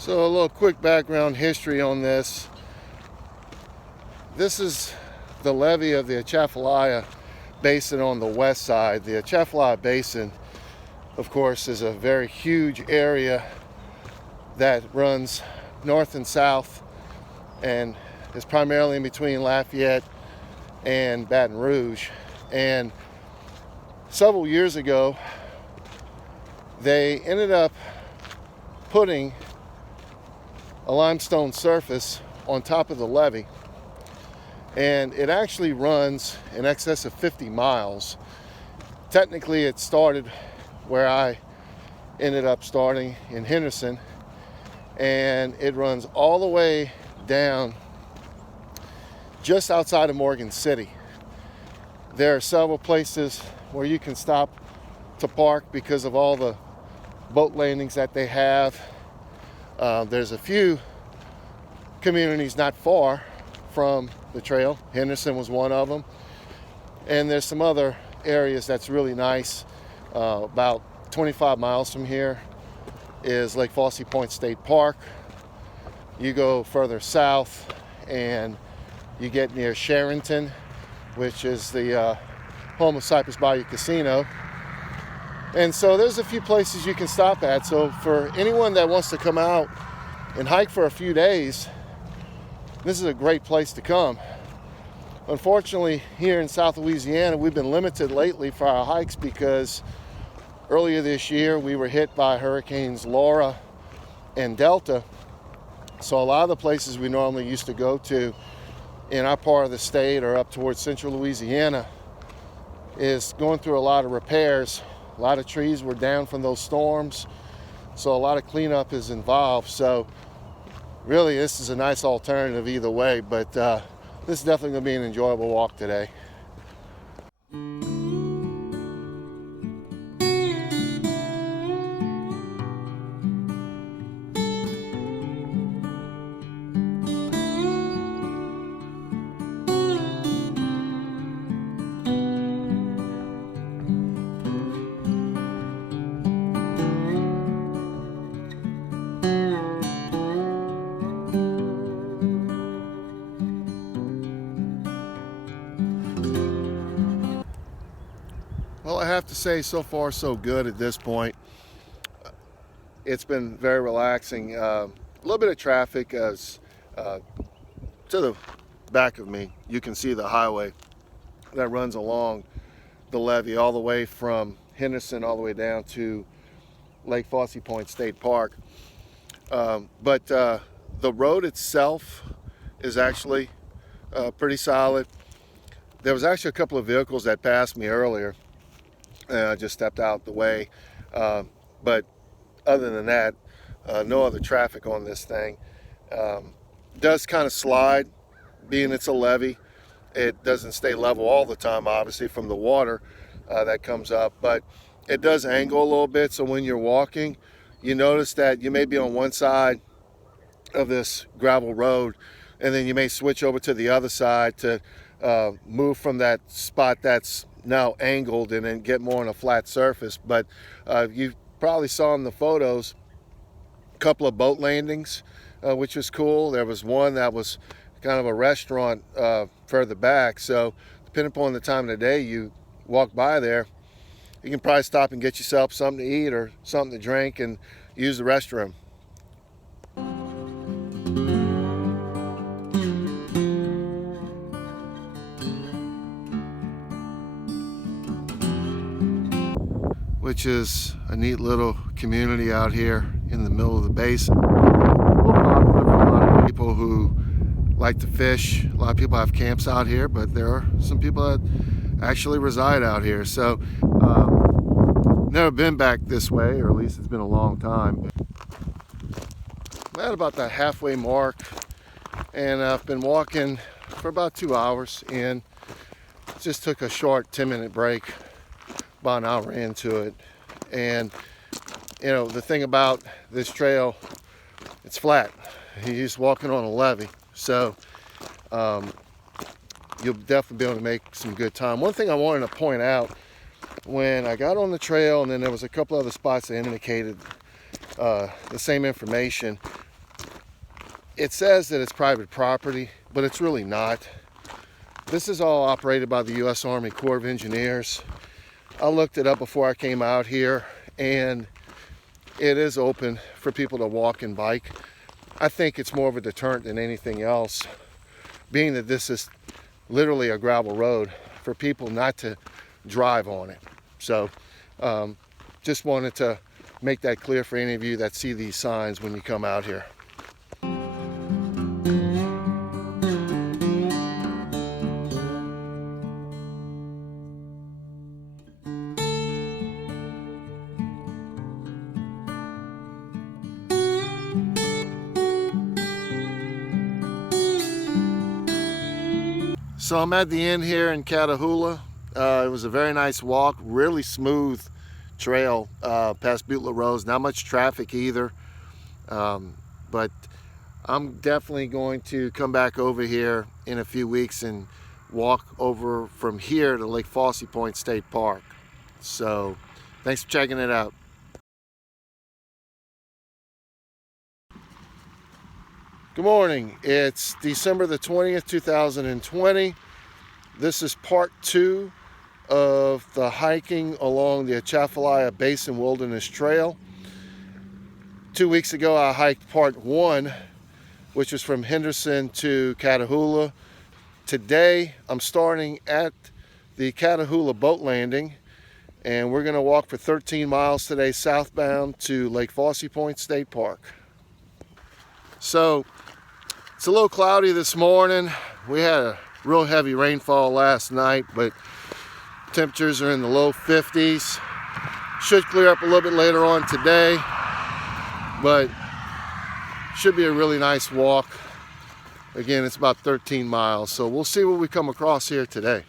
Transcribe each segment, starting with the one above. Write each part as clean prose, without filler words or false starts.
So a little quick background history on this. This is the levee of the Atchafalaya Basin on the west side. The Atchafalaya Basin, of course, is a very huge area that runs north and south and is primarily in between Lafayette and Baton Rouge. And several years ago, they ended up putting a limestone surface on top of the levee, and it actually runs in excess of 50 miles. Technically, it started where I ended up starting in Henderson, and it runs all the way down just outside of Morgan City. There are several places where you can stop to park because of all the boat landings that they have. There's a few communities not far from the trail. Henderson was one of them. And there's some other areas that's really nice. About 25 miles from here is Lake Fossey Point State Park. You go further south and you get near Sherington, which is the home of Cypress Bayou Casino. And so there's a few places you can stop at. So for anyone that wants to come out and hike for a few days, this is a great place to come. Unfortunately, here in South Louisiana, we've been limited lately for our hikes because earlier this year we were hit by Hurricanes Laura and Delta. So a lot of the places we normally used to go to in our part of the state or up towards central Louisiana is going through a lot of repairs. A lot of trees were down from those storms, so a lot of cleanup is involved. So really, this is a nice alternative either way, but this is definitely going to be an enjoyable walk today. Well, I have to say, so far so good at this point. It's been very relaxing. A little bit of traffic as to the back of me. You can see the highway that runs along the levee all the way from Henderson all the way down to Lake Fossey Point State Park. But the road itself is actually pretty solid. There was actually a couple of vehicles that passed me earlier. I just stepped out the way, but other than that, no other traffic on this thing. Does kind of slide, being it's a levee. It doesn't stay level all the time, obviously, from the water that comes up, but it does angle a little bit. So when you're walking, you notice that you may be on one side of this gravel road, and then you may switch over to the other side to move from that spot that's now angled and then get more on a flat surface. But you probably saw in the photos a couple of boat landings, which was cool. There was one that was kind of a restaurant further back, so depending upon the time of the day you walk by there, you can probably stop and get yourself something to eat or something to drink and use the restroom. Which is a neat little community out here in the middle of the basin. Popular for a lot of people who like to fish. A lot of people have camps out here, but there are some people that actually reside out here. So never been back this way, or at least it's been a long time. I'm at about the halfway mark, and I've been walking for about 2 hours and just took a short 10-minute break. About an hour into it. And you know, the thing about this trail, it's flat. You're just walking on a levee, so you'll definitely be able to make some good time. One thing I wanted to point out, when I got on the trail, and then there was a couple other spots that indicated the same information, It says that it's private property, but it's really not. This is all operated by the U.S. Army Corps of Engineers. I looked it up before I came out here, and it is open for people to walk and bike. I think it's more of a deterrent than anything else, being that this is literally a gravel road, for people not to drive on it. So just wanted to make that clear for any of you that see these signs when you come out here. So I'm at the end here in Catahoula. It was a very nice walk, really smooth trail past Butler Rose. Not much traffic either, but I'm definitely going to come back over here in a few weeks and walk over from here to Lake Fossey Point State Park. So thanks for checking it out. Good morning. It's December the 20th, 2020. This is part 2 of the hiking along the Atchafalaya Basin Wilderness Trail. 2 weeks ago I hiked part 1, which was from Henderson to Catahoula. Today I'm starting at the Catahoula boat landing, and we're going to walk for 13 miles today southbound to Lake Fossey Point State Park. So it's a little cloudy this morning. We had a real heavy rainfall last night, but temperatures are in the low 50s. Should clear up a little bit later on today, but should be a really nice walk. Again, it's about 13 miles, so we'll see what we come across here today.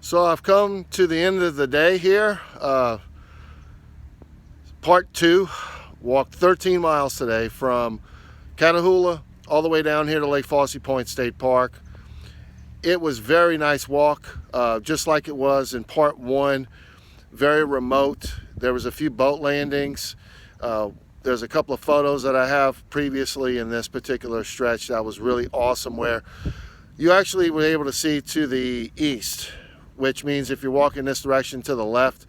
So I've come to the end of the day here. Part 2, walked 13 miles today from Catahoula all the way down here to Lake Fossey Point State Park. It was a very nice walk, just like it was in part 1, very remote. There was a few boat landings. There's a couple of photos that I have previously in this particular stretch that was really awesome, where you actually were able to see to the east, which means if you're walking this direction to the left,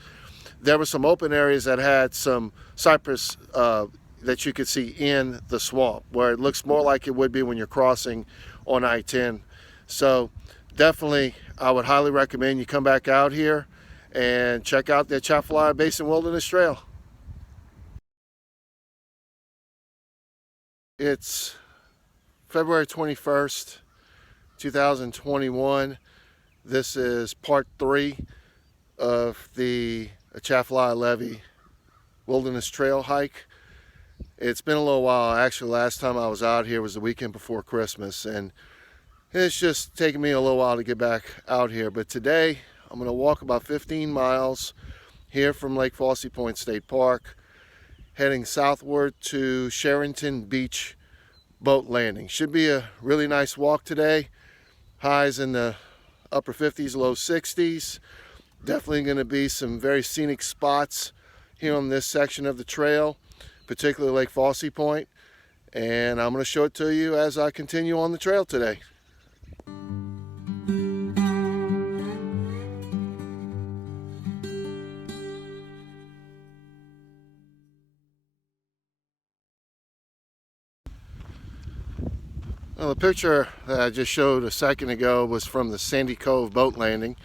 there were some open areas that had some cypress that you could see in the swamp, where it looks more like it would be when you're crossing on I-10. So definitely, I would highly recommend you come back out here and check out the Atchafalaya Basin Wilderness Trail. It's February 21st, 2021. This is part 3 of the Atchafalaya Levee Wilderness Trail hike. It's been a little while. Actually, last time I was out here was the weekend before Christmas, and it's just taken me a little while to get back out here. But today, I'm going to walk about 15 miles here from Lake Fossey Point State Park, heading southward to Sherington Beach boat landing. Should be a really nice walk today. Highs in the upper 50s, low 60s. Definitely going to be some very scenic spots here on this section of the trail, particularly Lake Fossey Point, and I'm going to show it to you as I continue on the trail today. Well, the picture that I just showed a second ago was from the Sandy Cove boat landing.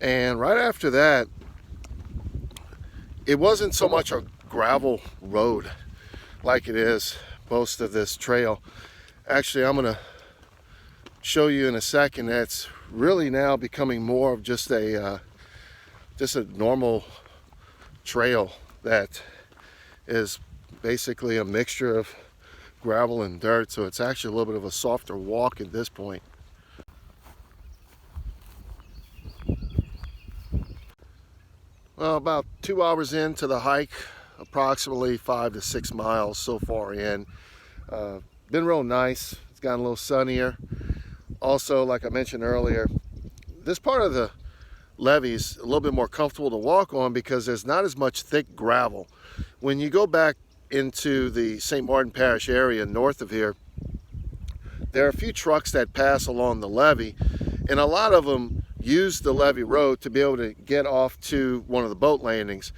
And right after that, it wasn't so much a gravel road like it is most of this trail. Actually, I'm going to show you in a second that's really now becoming more of just a normal trail that is basically a mixture of gravel and dirt, so it's actually a little bit of a softer walk at this point. Well, about 2 hours into the hike, approximately 5 to 6 miles so far in. Been real nice. It's gotten a little sunnier. Also, like I mentioned earlier, this part of the levee is a little bit more comfortable to walk on because there's not as much thick gravel. When you go back into the St. Martin Parish area north of here, there are a few trucks that pass along the levee, and a lot of them use the levee road to be able to get off to one of the boat landings.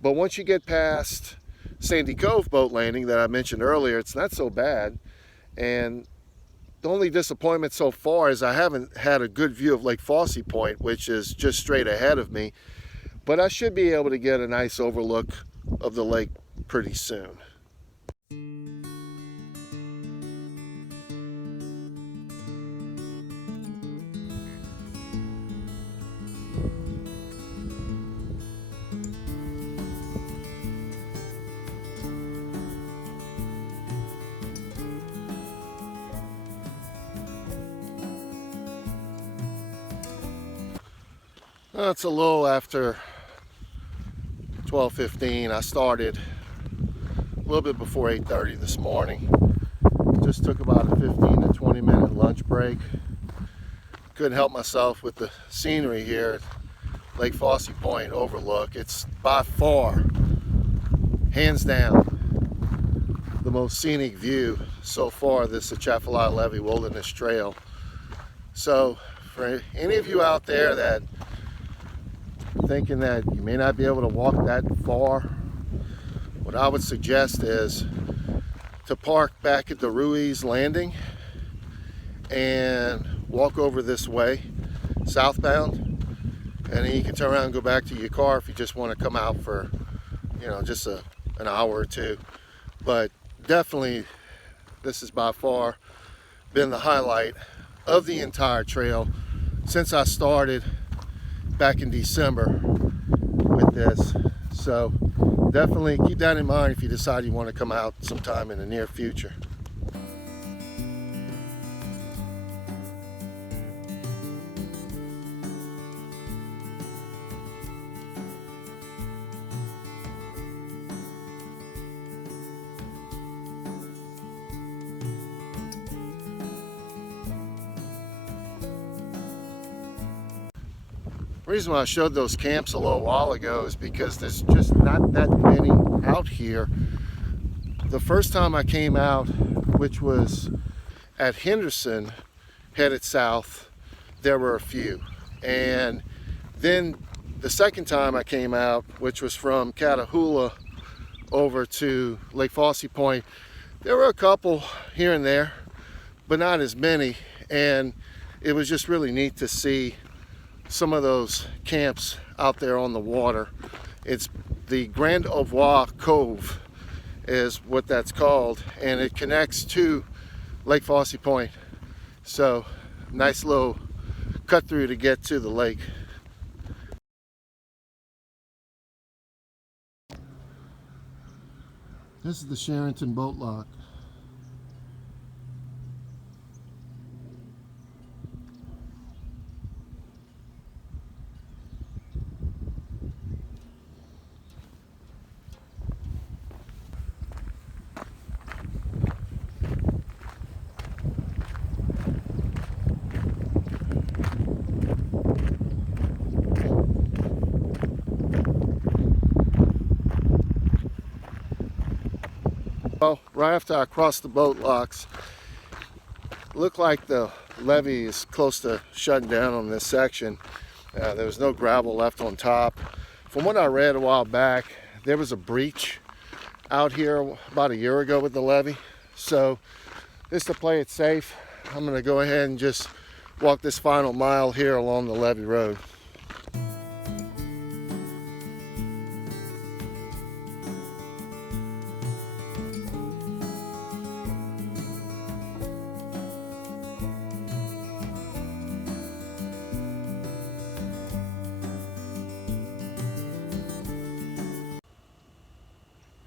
But once you get past Sandy Cove boat landing that I mentioned earlier, it's not so bad. And the only disappointment so far is I haven't had a good view of Lake Fossey Point, which is just straight ahead of me. But I should be able to get a nice overlook of the lake pretty soon. Well, it's a little after 12:15. I started a little bit before 8:30 this morning. Just took about a 15 to 20 minute lunch break. Couldn't help myself with the scenery here at Lake Fossey Point overlook. It's by far, hands down, the most scenic view so far this Atchafalaya Levee Wilderness Trail. So for any of you out there that thinking that you may not be able to walk that far, what I would suggest is to park back at the Ruiz Landing and walk over this way southbound, and then you can turn around and go back to your car if you just want to come out for, you know, just an hour or two. But definitely this has by far been the highlight of the entire trail since I started back in December with this. So definitely keep that in mind if you decide you want to come out sometime in the near future. The reason why I showed those camps a little while ago is because there's just not that many out here. The first time I came out, which was at Henderson, headed south, there were a few. And then the second time I came out, which was from Catahoula over to Lake Fossey Point, there were a couple here and there, but not as many. And it was just really neat to see some of those camps out there on the water. It's the Grand Ovois Cove is what that's called, and it connects to Lake Fossey Point. So nice little cut through to get to the lake. This is the Sherington boat lock. Well, right after I crossed the boat locks, it looked like the levee is close to shutting down on this section. There was no gravel left on top. From what I read a while back, there was a breach out here about a year ago with the levee. So Just to play it safe, I'm going to go ahead and just walk this final mile here along the levee road.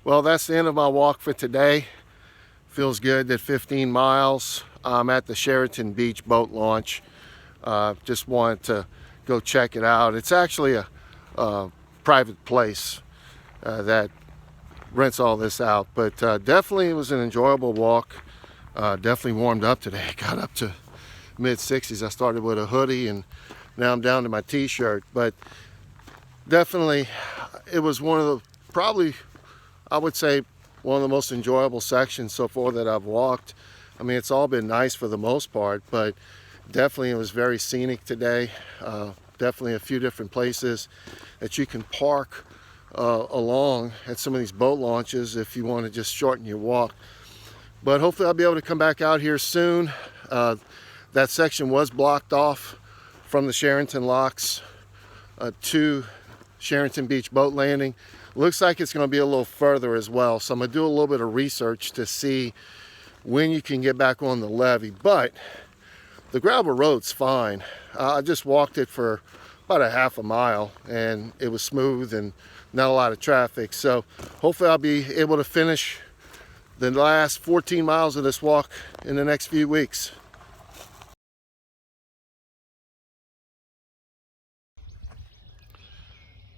Well, that's the end of my walk for today. Feels good. Did 15 miles. I'm at the Sherington Beach boat launch. Just wanted to go check it out. It's actually a private place that rents all this out. But definitely it was an enjoyable walk. Definitely warmed up today. Got up to mid-60s. I started with a hoodie and now I'm down to my t-shirt. But definitely it was one of the, probably I would say, one of the most enjoyable sections so far that I've walked. I mean, it's all been nice for the most part, but definitely it was very scenic today. Definitely a few different places that you can park along at some of these boat launches if you want to just shorten your walk. But hopefully I'll be able to come back out here soon. That section was blocked off from the Sherington locks to Sherington Beach boat landing. Looks like it's going to be a little further as well, so I'm going to do a little bit of research to see when you can get back on the levee. But the gravel road's fine. I just walked it for about a half a mile and it was smooth and not a lot of traffic. So hopefully I'll be able to finish the last 14 miles of this walk in the next few weeks.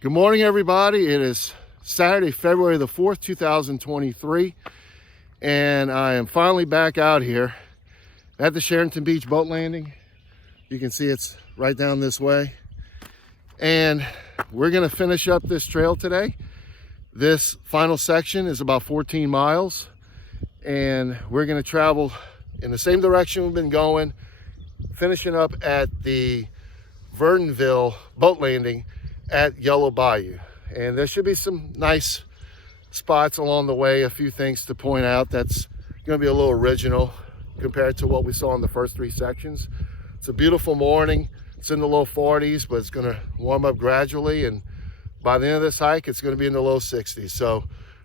Good morning, everybody. It is Saturday, February the 4th, 2023, and I am finally back out here at the Sherington Beach boat landing. You can see it's right down this way, and we're going to finish up this trail today. This final section is about 14 miles, and we're going to travel in the same direction we've been going, finishing up at the Verdonville boat landing at Yellow Bayou. And there should be some nice spots along the way, a few things to point out that's going to be a little original compared to what we saw in the first three sections. It's a beautiful morning. It's in the low 40s, but it's going to warm up gradually, and by the end of this hike it's going to be in the low 60s. So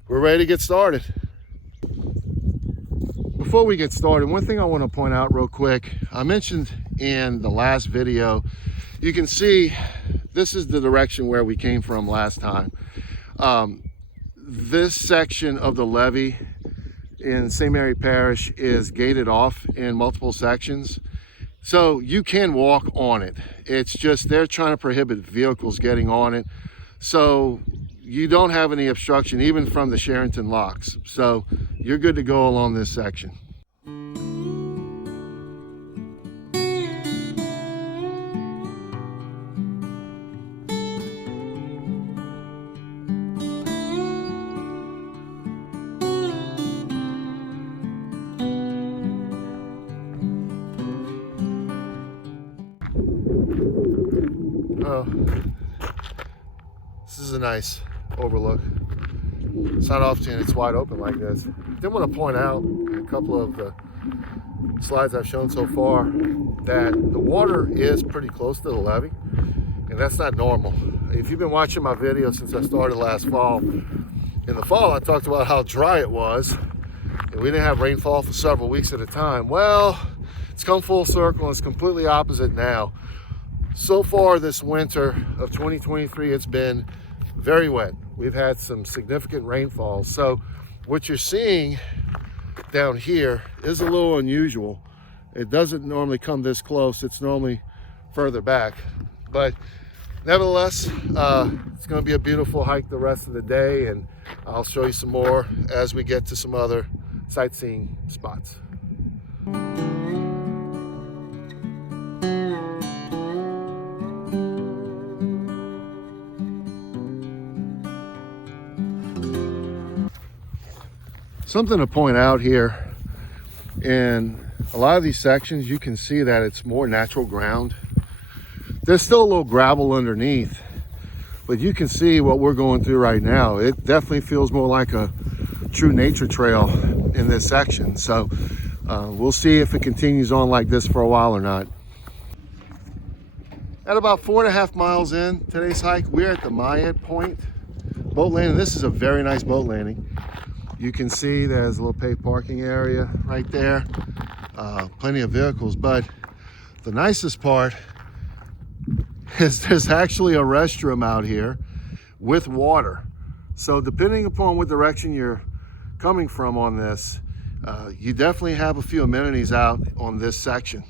we're ready to get started. Before we get started, one thing I want to point out real quick, I mentioned in the last video, you can see this is the direction where we came from last time. This section of the levee in St. Mary Parish is gated off in multiple sections. So you can walk on it. It's just they're trying to prohibit vehicles getting on it. So you don't have any obstruction even from the Sherington locks. So you're good to go along this section. This is a nice overlook. It's not often it's wide open like this. I did want to point out in a couple of the slides I've shown so far that the water is pretty close to the levee, and that's not normal. If you've been watching my video since I started last fall, in the fall I talked about how dry it was and we didn't have rainfall for several weeks at a time. Well, it's come full circle and it's completely opposite now. So far this winter of 2023, it's been very wet. We've had some significant rainfall. So what you're seeing down here is a little unusual. It doesn't normally come this close. It's normally further back. But nevertheless, it's going to be a beautiful hike the rest of the day, and I'll show you some more as we get to some other sightseeing spots. Something to point out here, in a lot of these sections you can see that it's more natural ground. There's still a little gravel underneath, but you can see what we're going through right now. It definitely feels more like a true nature trail in this section. So We'll see if it continues on like this for a while or not. At about 4.5 miles in today's hike, we're at the Lafayette point boat landing. This is a very nice boat landing. You can see there's a little paved parking area right there. Plenty of vehicles, but the nicest part is there's actually a restroom out here with water. So depending upon what direction you're coming from on this, you definitely have a few amenities out on this section.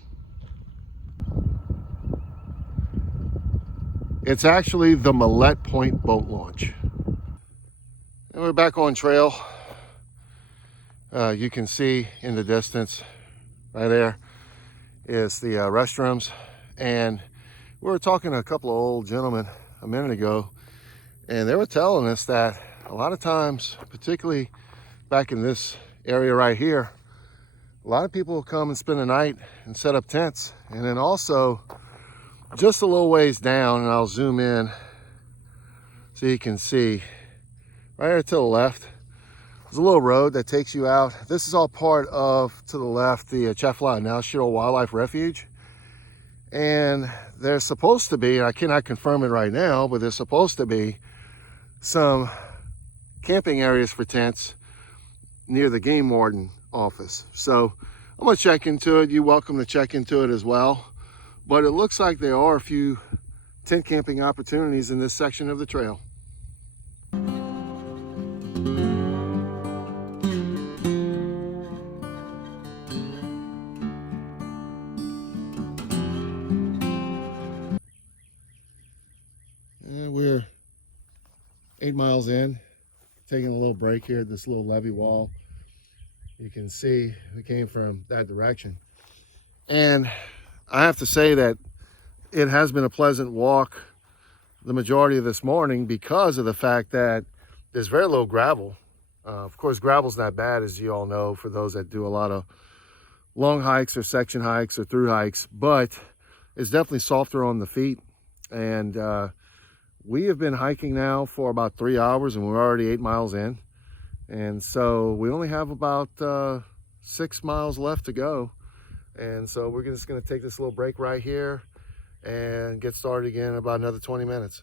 It's actually the Lafayette Point boat launch. And we're back on trail. You can see in the distance right there is the restrooms. And we were talking to a couple of old gentlemen a minute ago, and they were telling us that a lot of times, particularly back in this area right here, a lot of people will come and spend the night and set up tents. And then also just a little ways down, and I'll zoom in so you can see right here to the left, there's a little road that takes you out. This is all part of, to the left, the Atchafalaya Wildlife Refuge. And there's supposed to be, and I cannot confirm it right now, but there's supposed to be some camping areas for tents near the game warden office. So I'm gonna check into it. You're welcome to check into it as well. But it looks like there are a few tent camping opportunities in this section of the trail. And we're 8 miles in, taking a little break here at this little levee wall. You can see we came from that direction. And I have to say that it has been a pleasant walk the majority of this morning because of the fact that there's very low gravel. Of course, gravel's not bad, as you all know, for those that do a lot of long hikes or section hikes or through hikes, but it's definitely softer on the feet. And we have been hiking now for about 3 hours, and we're already 8 miles in. And so we only have about 6 miles left to go. And so we're just going to take this little break right here and get started again in about another 20 minutes.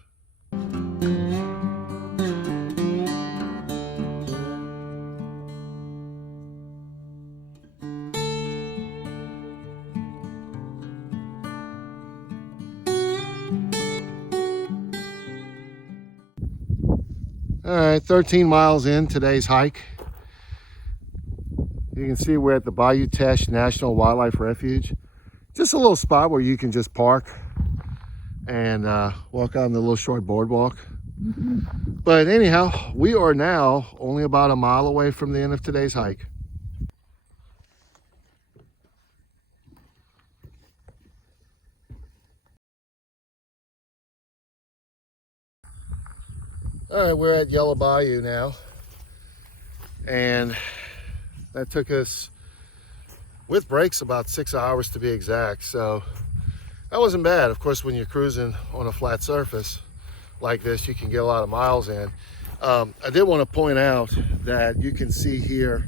All right, 13 miles in today's hike. You can see we're at the Bayou Teche National Wildlife Refuge. Just a little spot where you can just park and walk on the little short boardwalk. But anyhow, we are now only about a mile away from the end of today's hike. All right, we're at Yellow Bayou now. And that took us, with breaks, about 6 hours to be exact. So that wasn't bad. Of course, when you're cruising on a flat surface like this, you can get a lot of miles in. I did want to point out that you can see here,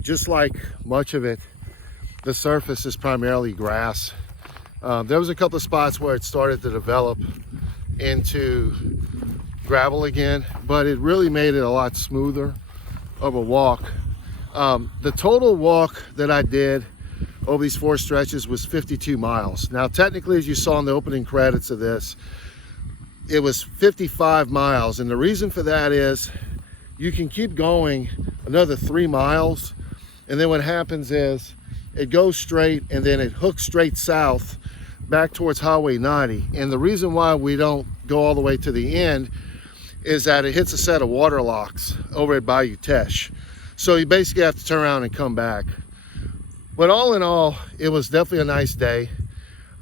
just like much of it, the surface is primarily grass. There was a couple of spots where it started to develop into gravel again, but it really made it a lot smoother of a walk. The total walk that I did over these 4 stretches was 52 miles. Now, technically, as you saw in the opening credits of this, it was 55 miles. And the reason for that is you can keep going another 3 miles. And then what happens is it goes straight and then it hooks straight south back towards Highway 90. And the reason why we don't go all the way to the end is that it hits a set of water locks over at Bayou Teche. So you basically have to turn around and come back. But all in all, it was definitely a nice day.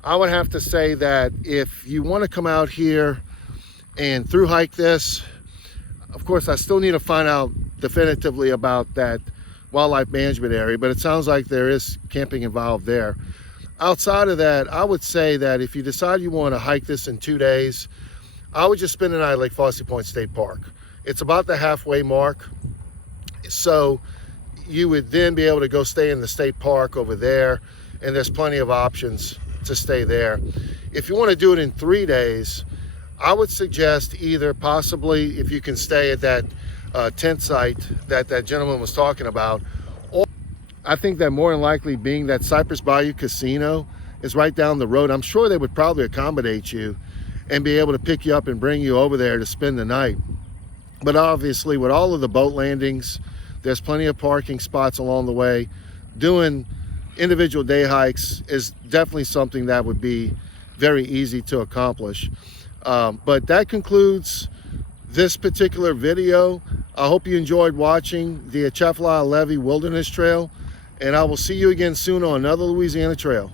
I would have to say that if you want to come out here and through hike this, of course, I still need to find out definitively about that wildlife management area, but it sounds like there is camping involved there. Outside of that, I would say that if you decide you want to hike this in 2 days, I would just spend the night at Lake Fossey Point State Park. It's about the halfway mark. So you would then be able to go stay in the state park over there, and there's plenty of options to stay there. If you want to do it in 3 days, I would suggest either possibly if you can stay at that tent site that that gentleman was talking about, or I think that more than likely, being that Cypress Bayou Casino is right down the road, I'm sure they would probably accommodate you and be able to pick you up and bring you over there to spend the night. But obviously with all of the boat landings, there's plenty of parking spots along the way. Doing individual day hikes is definitely something that would be very easy to accomplish. But that concludes this particular video. I hope you enjoyed watching the Atchafalaya Levee Wilderness Trail, and I will see you again soon on another Louisiana trail.